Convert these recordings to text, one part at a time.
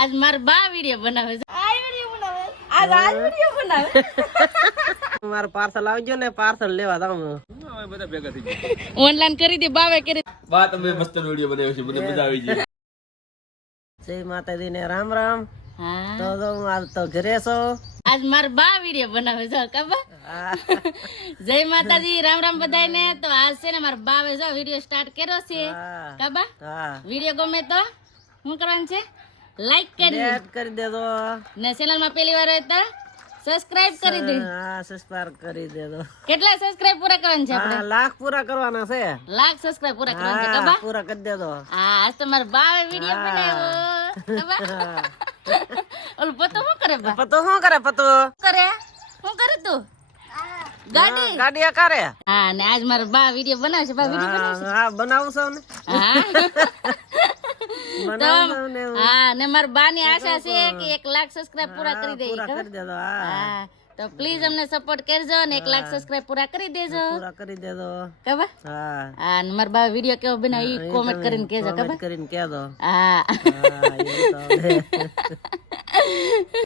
आज मार बा वीडियो बनावे आज वीडियो बनावे आज वीडियो बनावे માર પાર્સલ આવજો ને પાર્સલ લેવા જાઉં હવે બધા ભેગા થઈ ગયા ઓનલાઈન કરી દે બાવે કરી બા તમે મસ્ત વિડિયો બનાવ્યો છે મને મજા આવી ગઈ જય માતાજી ને રામ રામ હા તો હું આજ તો ઘરે છો आज मार बा वीडियो बनावे जो कबा जय माताजी राम राम बधाई तो आज से ने मार बावे जो वीडियो स्टार्ट કર્યો છે કબા હા वीडियो ગમે તો શું કરવાનું છે લાઈક કરી દેજો ને ચેનલ માં પહેલી વાર હોય તો સબસ્ક્રાઇબ કરી દે હા સબસ્ક્રાઇબ કરી દેજો કેટલા સબસ્ક્રાઇબ પૂરા કરવાના છે આપણે લાખ પૂરા કરવાના છે લાખ સબસ્ક્રાઇબ પૂરા કરવાના છે કબા પૂરા કરી દેજો હા આજ તો માર બાવે વિડિયો બનાવ્યો કબા ઓલ પતો શું કરે બા પતો શું કરે પતો કરે શું કરે તું ગાડી ગાડી કરે હા ને આજ માર બા વિડિયો બનાવશે બા વિડિયો બનાવશે હા બનાવું છું ને બનાવું ને હા ને માર બા ની આશા છે કે 1 લાખ સબસ્ક્રાઇબ પૂરા કરી દે પૂરા કરી દેજો હા તો પ્લીઝ અમને સપોર્ટ કરજો ને 1 લાખ સબસ્ક્રાઇબ પૂરા કરી દેજો પૂરા કરી દેજો કબા હા હા ને માર બા વિડિયો કેવો બનાવી ઈ કોમેન્ટ કરીને કહેજો કબા કરીને કહેજો હા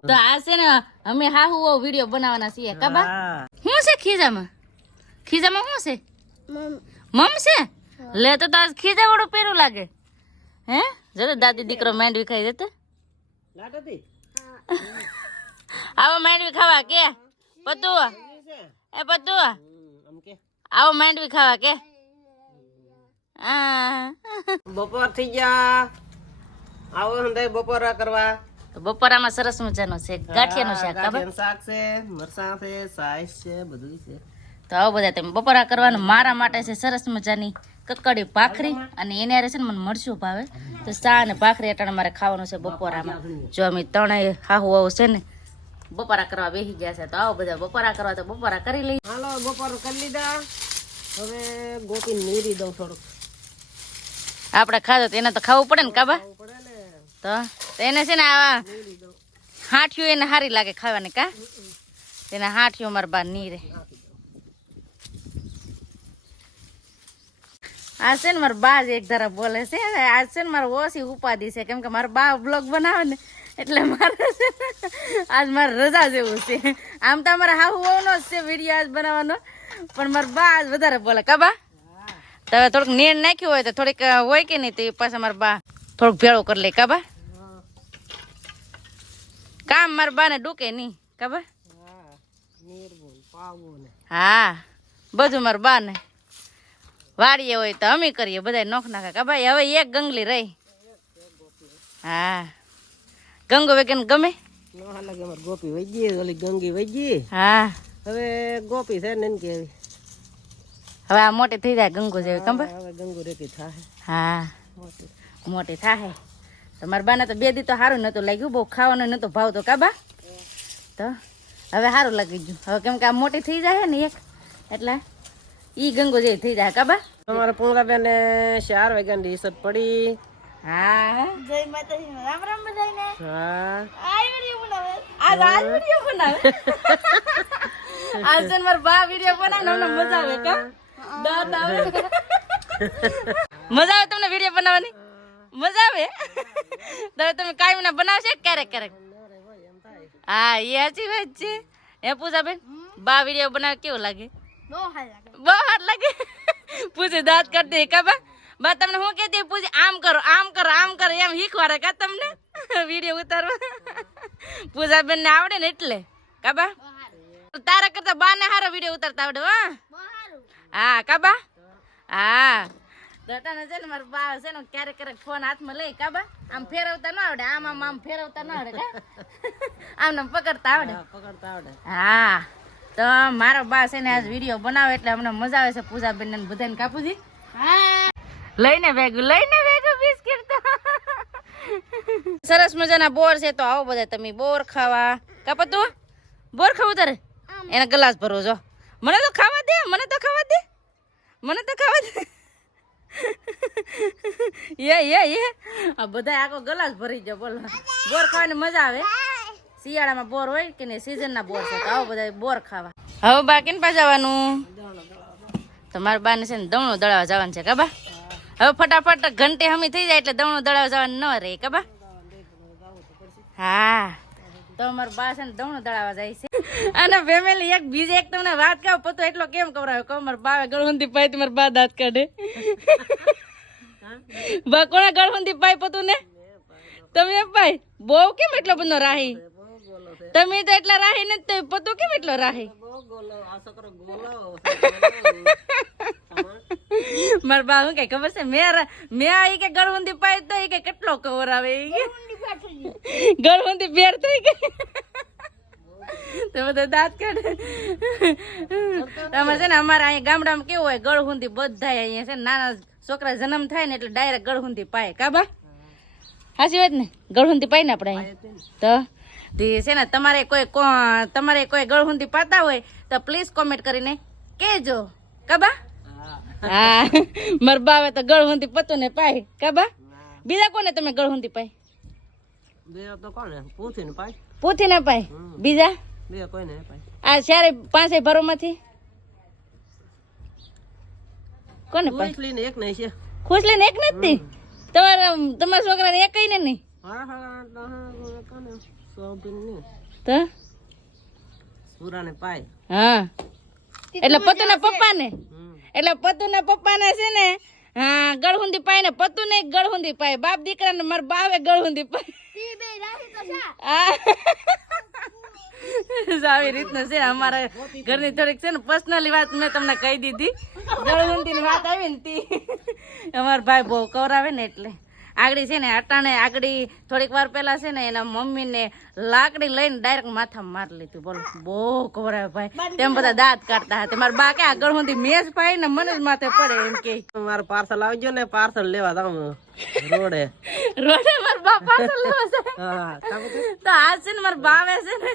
તો આ છે ને અમે હાહુ વિડિયો બનાવવાના છીએ કબા શું છે ખીજામાં શું છે મમ છે લે તો આજ ખીજા વાળું પેરું લાગે હે જતો દાદી દીકરો માંડવી ખાઈ જતો લાટતી આવો માંડવી ખાવા કે પતુ એ પતુ આમ કે આવો માંડવી ખાવા કે હા બપોર થઈ ગયા આવો હંધાઈ બપોરા કરવા તો બપોરામાં સરસ મજાનો છે ગાંઠિયાનું શાક ખબર ગાંઠિયાનું શાક છે મરચાં છે સાઈસ છે બધું છે તો આવો બધા તમે બપોરા કરવાનું મારા માટે છે સરસ મજાની કકડી ભાખરી અને એને હારે છે ને મને મરચું ભાવે તો ચા અને ભાખરી અટાણે મારે ખાવાનું છે બપોરામાં જો અમે ત્રણેય હાહુ આવું છે ને બપોરા કરવા બેસી ગયા છે તો આવો બધા બપોરા કરવા તો બપોરા કરી લઈએ હાલો બપોર કરી લીધા હવે ગોપી નીરી દઉં થોડુંક આપણે ખાધો તો એને તો ખાવું પડે ને કાબા પડે ને તો એને છે ને આવા હાઠિયું એને સારી લાગે ખાવાની કા એને હાઠિયું મારા બા નીરે આ છે ને મારા બા જ એક ધારા બોલે છે આજ છે ને મારે ઓછી ઉપાધિ છે કેમ કે મારા બા બ્લોગ બનાવે ને એટલે મારે આજ મારે રજા જેવું છે આમ તો અમારે હાહુ હોવાનો જ છે વિડીયો આજ બનાવવાનો પણ મારા બા આજ વધારે બોલે કાબા તો હવે થોડુંક નીણ નાખ્યું હોય તો થોડીક હોય કે નહીં તો એ પાછા મારા બા થોડુંક ભેળું કરી લે કાબા કામ મારા બા ને ડૂકે નહીં કાબા હા બધું મારા બા ને વાડીએ હોય તો અમે કરીએ બધા નોખ નાખે કાબા હવે એક ગંગલી રહી હા ગંગો વેગન ગમે નો હાલે કે માર ગોપી વઈ ગઈ ઓલી ગંગી વઈ ગઈ હા હવે ગોપી છે ને કે હવે આ મોટી થઈ જાય ગંગો જેવી ખબર હવે ગંગુ રેતી થાય હા મોટી થાય તમારા બાને તો 2 દી તો સારું નતું લાગ્યું બહુ ખાવાનું નતું ભાવતો કાબા તો હવે સારું લાગી ગયું હવે કેમ કે આ મોટી થઈ જાય ને એક એટલે ઈ ગંગો જેવી થઈ જાય કાબા તમારે પૂંગા બેન 4 વાગ્યાની ઈસત પડી હા જય માતાજી રામ રામ બધાને હા આ વિડિયો બનાવે આજ વિડિયો બનાવે આજ માર બા વિડિયો બનાવે ને મજા આવે કા દાદ આવે મજા આવે તમને વિડિયો બનાવવાની મજા આવે તો તમે કાયમ ના બનાવશે ક્યારેક ક્યારેક હા એ સાચી વાત છે એ પૂજા બેન બા વિડિયો બનાવે કેવું લાગે બહુ હાલ લાગે બહુ હાથ લાગે પૂછે દાંત કરી દે કાબા બા તમને હું કહેતી પૂછી આમ કરો એમ શીખવાડે કા તમને વિડીયો ઉતારવા પૂજા બેન ને આવડે ને એટલે કાબા તારા કરતા બા ને હારો વિડીયો ઉતારતા આવડે હા બહુ સારું હા કાબા હા દટાને છે ને મારા બા છે ને ક્યારેક ફોન હાથમાં લઈ કાબા આમ ફેરવતા ન આવડે આમ ફેરવતા ન આવડે કા આમ પકડતા આવડે હા તો મારો બા છે ને આજ વિડીયો બનાવે એટલે અમને મજા આવે છે પૂજા બેન ને બધાને કાપુજી હા લઈને ભેગું બિસ્કિટ તો સરસ મજાના બોર છે તો આવો બધા તમે બોર ખાવા કાપતું બોર ખાવું તારે એને ગ્લાસ ભરો જો મને તો ખાવા દે યે આ બધા આખો ગ્લાસ ભરી જાય બોલો બોર ખાવાની મજા આવે શિયાળામાં બોર હોય કે નહીં સીઝનના બોર છે તો આવો બધા બોર ખાવા હવે બાકીને પા જવાનું તમારા બાને છે ને દવણું દળાવા જવાનું છે કાબા હવે ફટાફટ ઘંટી હમી થઈ જાય એટલે દવણું દળાવા જવાનું ન રહે કાબા હા તો અમારા બા છે ને દમણું દળાવા જાય છે અને ફેમિલી એક બીજી એક તમને વાત કહું પતો એટલો કેમ કવરાયો કહું મારા બાવે ગળહુંદી પાઈ તમારા બા દાંત કાઢે બા કોણા ગળહુંદી પાઈ પતું ને તમે પાઈ બહુ કેમ એટલો બધો રાહી તમે તો એટલા રાહી નથી તો પતો કેમ એટલો રાહી મારા બા શું કઈ ખબર છે મેં આ કે ગળહુંદી પાઈ તો કે કેટલો કવર આવે ગળહુંદી ફેર થઈ ગઈ તો બધા દાંત કાઢે અમારે છે ને અમારે અહીંયા ગામડામાં કેવું હોય ગળહુંદી બધા અહીંયા છે ને નાના છોકરા જન્મ થાય ને એટલે ડાયરેક્ટ ગળહુંદી પાય કાબા સાચી વાત ને ગળહુંદી પાય ને આપણે અહીંયા તો છે ને તમારે કોઈ ગળહુંદી પાતા હોય તો પ્લીઝ કોમેન્ટ કરીને કેજો કાબા હા મારા બાવે તો ગળહુંદી પતો ને પાય કાબા બીજા કોને તમે ગળહુંદી પાય પૂથી ને પાય બીજા આ ચારે પાંચે ભરો માંથી કોને પાય ખુશલી ને એક નથી તમારા છોકરા ને એક ને નહીં તો હા એટલે પતુ ના પપ્પા ને એટલે પતુ ના પપ્પા ને છે ને હા ગળહુંદી પાય ને પતુ ને ગળહુંદી પાય બાપ દીકરા ને મારા બાવે ગળહુંદી પાય આવી રીતનું છે અમારા ઘરની થોડીક છે ને પર્સનલી વાત મેં તમને કહી દીધી ગળહુંદી ની વાત આવી ને તી અમારા ભાઈ બહુ કવરાવે ને એટલે આગળી છે ને અટાણે આગળી થોડીક વાર પહેલા છે ને એના મમ્મી ને લાકડી લઈને ડાયરેક્ટ માથામાં મારી લીધું બોલો બહુ કવરાવે ભાઈ તેમ બધા દાંત કાઢતા હતા મારા બા કે આગળ સુધી મેચ પાઈ ને મને જ માથે પડે એમ કે મારું પાર્સલ આવજો ને પાર્સલ લેવા જાઉં રોડે મારા બા પાર્સલ લેવા છે તો આજ છે ને મારા બાવે છે ને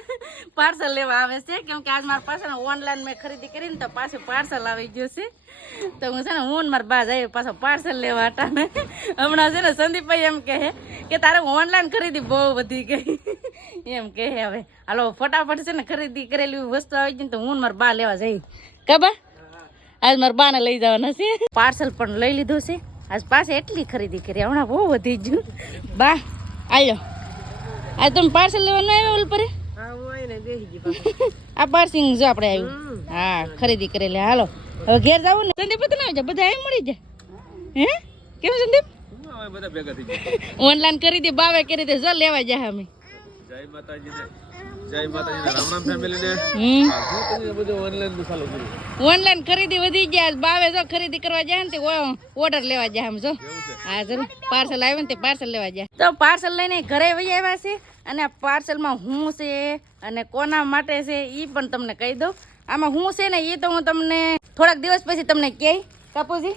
પાર્સલ લેવા આવે છે કેમ કે આજ મારા પાસે ઓનલાઈન મેં ખરીદી કરીને તો પાછું પાર્સલ આવી ગયું છે તો હું છે ને હું ને મારા બા જઈએ પાછો પાર્સલ લેવા અટાણે હમણાં છે ને સંદીપભાઈ એમ કહે કે તારે ઓનલાઈન ખરીદી બહુ વધી ગઈ એમ કહે હવે હાલો ફટાફટ છે ને ખરીદી કરેલી વસ્તુ આવી ગઈ ને તો હું ને મારા બા લેવા જઈ કાબા આજ મારા બા ને લઈ જવાના છે પાર્સલ પણ લઈ લીધું છે આજ પાસે એટલી ખરીદી કરી હમણાં બહુ વધી ગયું બા આવ્યો આજ તમે પાર્સલ લેવા ન આવ્યો ઓલ પર આ પાર્સિંગ જો આપણે આવ્યું હા ખરીદી કરેલી હાલો હવે ઘેર જવું ને સંદીપ તો ના બધા એમ મળી જાય હે કેમ સંદીપ બધા ભેગા થઈ ગયા ઓનલાઈન કરી દી બાવે કરી દે જો લેવા જાય અમે જય માતાજી ને રામ રામ ફેમિલી ને બધું ઓનલાઈન નું ચાલુ કર્યું ઓનલાઈન ખરીદી વધી ગયા બાવે જો ખરીદી કરવા જાય ને તે ઓર્ડર લેવા જાય આમ જો હા જરૂર પાર્સલ આવ્યું ને તે પાર્સલ લેવા જાય તો પાર્સલ લઈને ઘરે વહી આવ્યા છે અને આ પાર્સલમાં હું છે અને કોના માટે છે એ પણ તમને કહી દઉં આમાં હું છે ને એ તો હું તમને થોડાક દિવસ પછી તમને કહી કાપુજી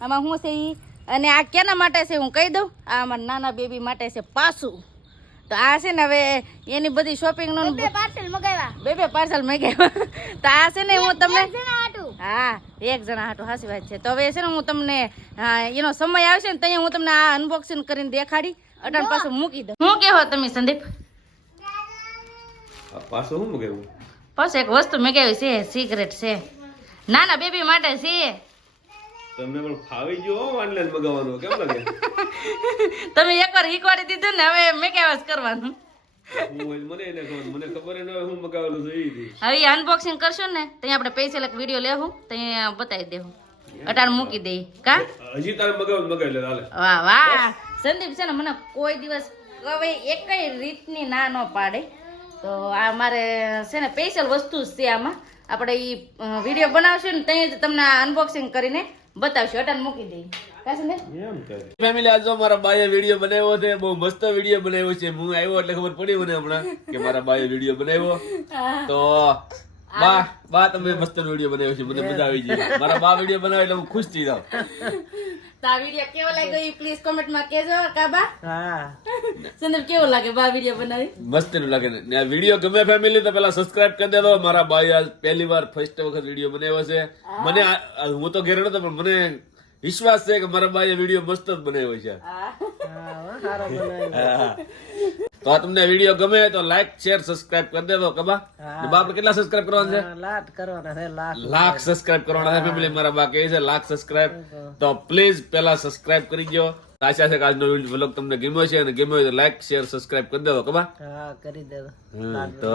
આમાં હું છે એ અને આ કેના માટે છે હું કહી દઉં આ અમારા નાના બેબી માટે છે પાસું તો આ છે ને હવે એની બધી શોપિંગ નું પાર્સલ મગાવ્યા બે પાર્સલ મગાવ્યા તો આ છે ને હું તમને હા એક જણા હાટું સાચી વાત છે તો હવે છે ને હું તમને એનો સમય આવશે ને ત્યાં હું તમને આ અનબોક્સિંગ કરીને દેખાડી અટાણ પાછું મૂકી દઉં શું કેવો તમે સંદીપ પાછું શું મગાવ્યું પાછું એક વસ્તુ મગાવી છે સિગરેટ છે નાના બેબી માટે છે તમને પણ ફાવી ગયો ઓનલાઈન મગાવવાનું કેમ લાગે તમે એકવાર શીખવાડી દીધું ને હવે મેં કેવા કરવાનું મને ખબર ન હોય હું મગાવેલું છે હવે અનબોક્સિંગ કરશું ને ત્યાં આપણે પૈસા એક વિડીયો લેવું ત્યાં બતાવી દેવું અટાણ મૂકી દઈ કા હજી તારે મગાવી લે હાલે વાહ વાહ સંદીપ છે ને મને કોઈ દિવસ કવે એકય રીતની ના ન પાડે તો આ મારે છે ને સ્પેશિયલ વસ્તુ છે આમાં આપણે એ વિડીયો બનાવશું ને ત્યાં જ તમને અનબોક્સિંગ કરીને બતાવશું અટાણ મૂકી દઈ ફેમિલી આજ મારા બાએ વિડીયો બનાવ્યો છે બહુ મસ્ત વિડીયો બનાવ્યો છે હું આવ્યો એટલે ખબર પડી મને હમણાં કે મારા બાએ વિડીયો બનાવ્યો તો બા તમે મસ્ત વિડીયો બનાવ્યો છે મને મજા આવી ગઈ મારા બા વિડીયો બનાવે એટલે હું ખુશ થઈ જાઉં તો આ વિડીયો કેવો લાગ્યો એ પ્લીઝ કમેન્ટ માં કહેજો કાબા સંદીપ કેવો લાગે બા વિડીયો બનાવી મસ્ત લાગે ને આ વિડીયો ગમે ફેમિલી તો પેલા સબસ્ક્રાઇબ કરી દેજો મારા બાએ આજ પહેલી વાર ફર્સ્ટ વખત વિડીયો બનાવ્યો છે મને હું તો ઘેર નતો પણ મને વિશ્વાસ છે કે મારા બાએ વિડીયો મસ્ત જ બનાવ્યો છે તો આ તમને વિડીયો ગમે તો લાઈક શેર સબસ્ક્રાઇબ કરી દેજો કબા ને બા આપણે કેટલા સબસ્ક્રાઇબ કરવાના છે લાખ સબસ્ક્રાઇબ કરવાના છે ફેમિલી મારા બા કહે છે લાખ સબસ્ક્રાઇબ તો પ્લીઝ પહેલા સબસ્ક્રાઇબ કરી દો આશા છે કે આજનો વ્લોગ તમને ગમ્યો છે અને ગમ્યો હોય તો લાઈક શેર સબસ્ક્રાઇબ કરી દેવો કબા હા કરી દેજો તો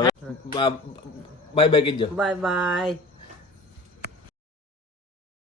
બાય બાય કીજો બાય બાય